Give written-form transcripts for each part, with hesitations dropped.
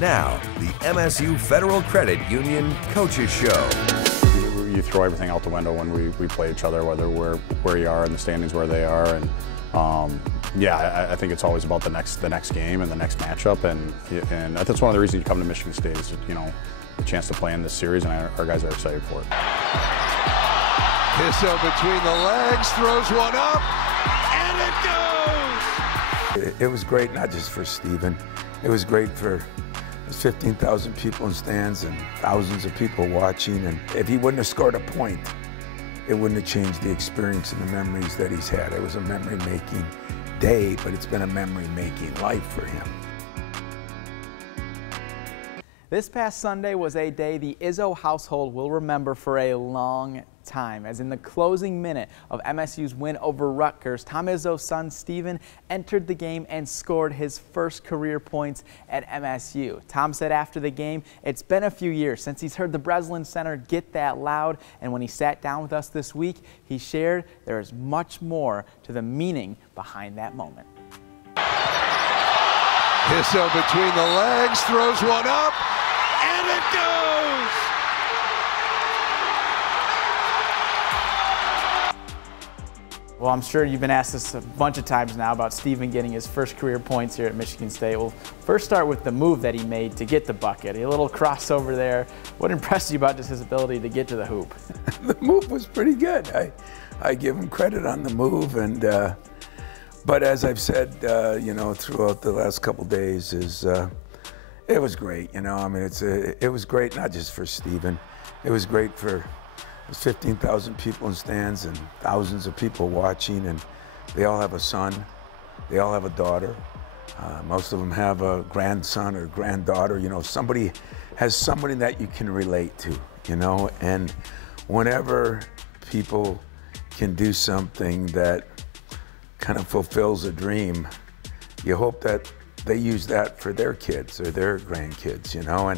Now, the MSU Federal Credit Union Coaches Show. You throw everything out the window when we play each other, whether we're where you are in the standings, where they are, and yeah, I think it's always about the next game and the next matchup, and that's one of the reasons you come to Michigan State is, you know, the chance to play in this series, and our guys are excited for it. Izzo between the legs, throws one up, and it goes! It was great, not just for Steven. It was great for 15,000 people in stands and thousands of people watching, and if he wouldn't have scored a point, it wouldn't have changed the experience and the memories that he's had. It was a memory-making day, but it's been a memory-making life for him. This past Sunday was a day the Izzo household will remember for a long time, as in the closing minute of MSU's win over Rutgers, Tom Izzo's son Steven entered the game and scored his first career points at MSU. Tom said after the game, it's been a few years since he's heard the Breslin Center get that loud, and when he sat down with us this week, he shared there is much more to the meaning behind that moment. Izzo between the legs, throws one up, and it goes! Well, I'm sure you've been asked this a bunch of times now about Steven getting his first career points here at Michigan State. We'll first start with the move that he made to get the bucket. A little crossover there. What impressed you about just his ability to get to the hoop? The move was pretty good. I give him credit on the move, and but as I've said, you know, throughout the last couple days, it was great. You know, I mean, it was great not just for Steven. It was great for 15,000 people in stands and thousands of people watching, and they all have a son, they all have a daughter. Most of them have a grandson or granddaughter. You know, somebody has somebody that you can relate to, you know, and whenever people can do something that kind of fulfills a dream, you hope that they use that for their kids or their grandkids, you know,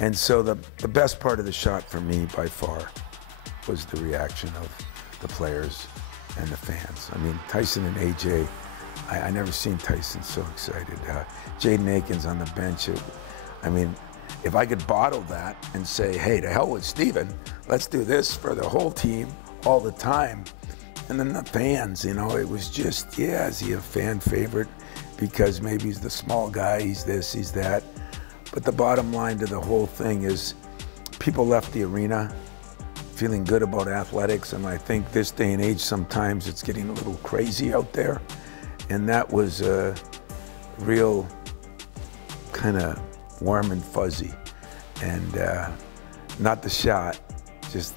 and so the best part of the shot for me by far was the reaction of the players and the fans. I mean, Tyson and AJ, I never seen Tyson so excited. Jaden Akins on the bench. I mean, if I could bottle that and say, hey, to hell with Steven, let's do this for the whole team all the time. And then the fans, you know, it was just, yeah, is he a fan favorite because maybe he's the small guy, he's this, he's that. But the bottom line to the whole thing is people left the arena feeling good about athletics, and I think this day and age sometimes it's getting a little crazy out there, and that was a real kind of warm and fuzzy, and not the shot, just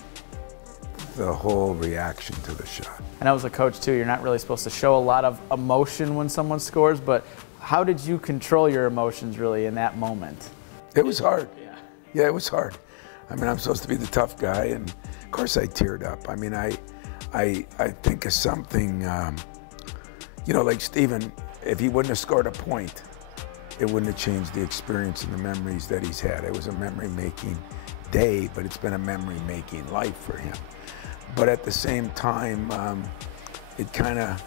the whole reaction to the shot. I know as a coach too, you're not really supposed to show a lot of emotion when someone scores, but how did you control your emotions really in that moment? It was hard. Yeah, it was hard. I mean, I'm supposed to be the tough guy, and of course I teared up. I mean, I think of something, you know, like Steven, if he wouldn't have scored a point, it wouldn't have changed the experience and the memories that he's had. It was a memory-making day, but it's been a memory-making life for him. But at the same time, it kind of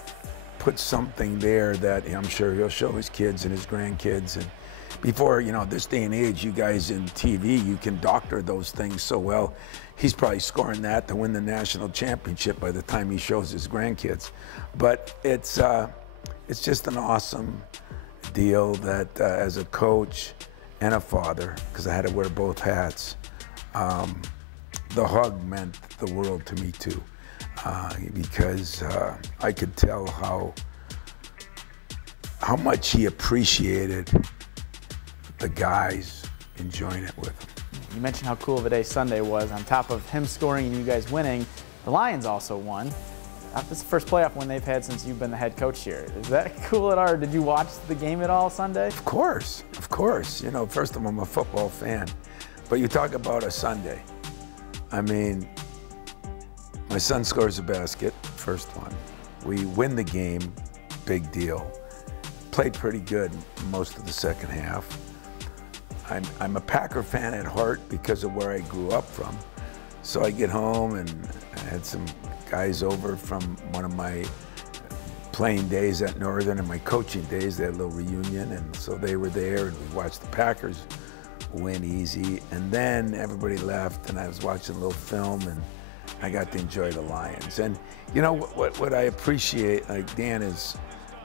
puts something there that I'm sure he'll show his kids and his grandkids. And before, you know, this day and age, you guys in TV, you can doctor those things so well. He's probably scoring that to win the national championship by the time he shows his grandkids. But it's just an awesome deal that as a coach and a father, because I had to wear both hats, the hug meant the world to me too, because I could tell how much he appreciated the guys enjoying it with him. You mentioned how cool of a day Sunday was. On top of him scoring and you guys winning, the Lions also won. This is the first playoff win they've had since you've been the head coach here. Is that cool at all, or did you watch the game at all Sunday? Of course, of course. You know, first of all, I'm a football fan, but you talk about a Sunday. I mean, my son scores a basket, first one. We win the game, big deal. Played pretty good most of the second half. I'm a Packer fan at heart because of where I grew up from. So I get home and I had some guys over from one of my playing days at Northern and my coaching days. They had a little reunion, and so they were there, and we watched the Packers win easy. And then everybody left, and I was watching a little film, and I got to enjoy the Lions. And you know what I appreciate, like Dan, is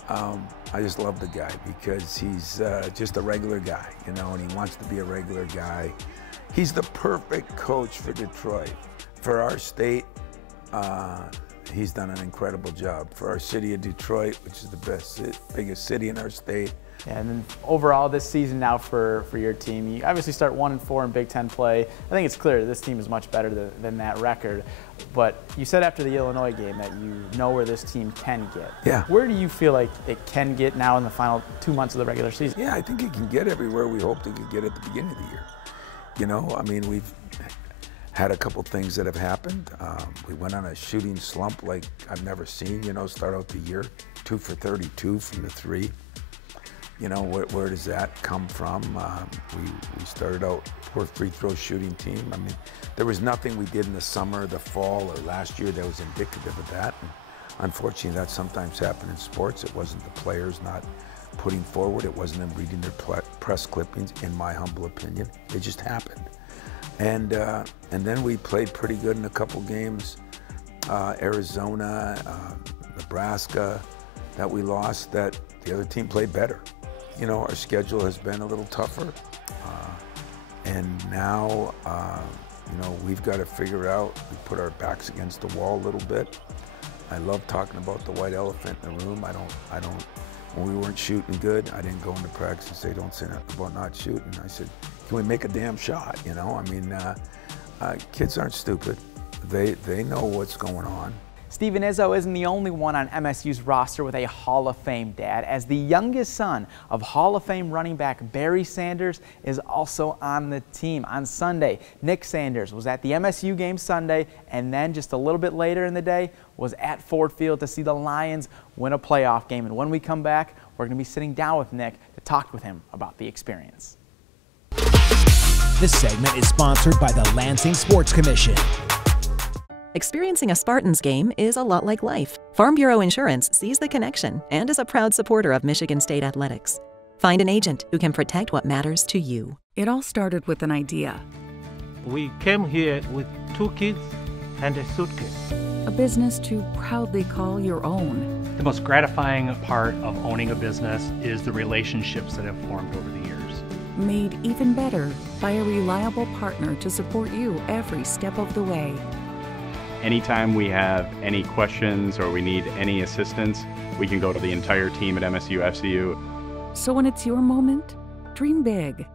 I just love the guy because he's just a regular guy, you know, and he wants to be a regular guy. He's the perfect coach for Detroit. For our state, he's done an incredible job. For our city of Detroit, which is the biggest city in our state. Yeah, and then overall this season now for your team, you obviously start 1-4 in Big Ten play. I think it's clear this team is much better than that record. But you said after the Illinois game that you know where this team can get. Yeah. Where do you feel like it can get now in the final 2 months of the regular season? Yeah, I think it can get everywhere we hoped it could get at the beginning of the year. You know, I mean, we've had a couple things that have happened. We went on a shooting slump like I've never seen, you know, start out the year, 2 for 32 from the 3. You know, where does that come from? We started out poor free throw shooting team. I mean, there was nothing we did in the summer, the fall, or last year that was indicative of that. And unfortunately, that sometimes happens in sports. It wasn't the players not putting forward. It wasn't them reading their press clippings, in my humble opinion. It just happened. And then we played pretty good in a couple games. Arizona, Nebraska, that we lost, that the other team played better. You know, our schedule has been a little tougher. And now, you know, we've got to figure out, we put our backs against the wall a little bit. I love talking about the white elephant in the room. I don't, when we weren't shooting good, I didn't go into practice and say, don't say nothing about not shooting. I said, can we make a damn shot, you know? I mean, kids aren't stupid. They know what's going on. Steven Izzo isn't the only one on MSU's roster with a Hall of Fame dad, as the youngest son of Hall of Fame running back Barry Sanders is also on the team. On Sunday, Nick Sanders was at the MSU game Sunday, and then just a little bit later in the day was at Ford Field to see the Lions win a playoff game. And when we come back, we're going to be sitting down with Nick to talk with him about the experience. This segment is sponsored by the Lansing Sports Commission. Experiencing a Spartans game is a lot like life. Farm Bureau Insurance sees the connection and is a proud supporter of Michigan State athletics. Find an agent who can protect what matters to you. It all started with an idea. We came here with 2 kids and a suitcase. A business to proudly call your own. The most gratifying part of owning a business is the relationships that have formed over the years. Made even better by a reliable partner to support you every step of the way. Anytime we have any questions or we need any assistance, we can go to the entire team at MSU FCU. So when it's your moment, dream big.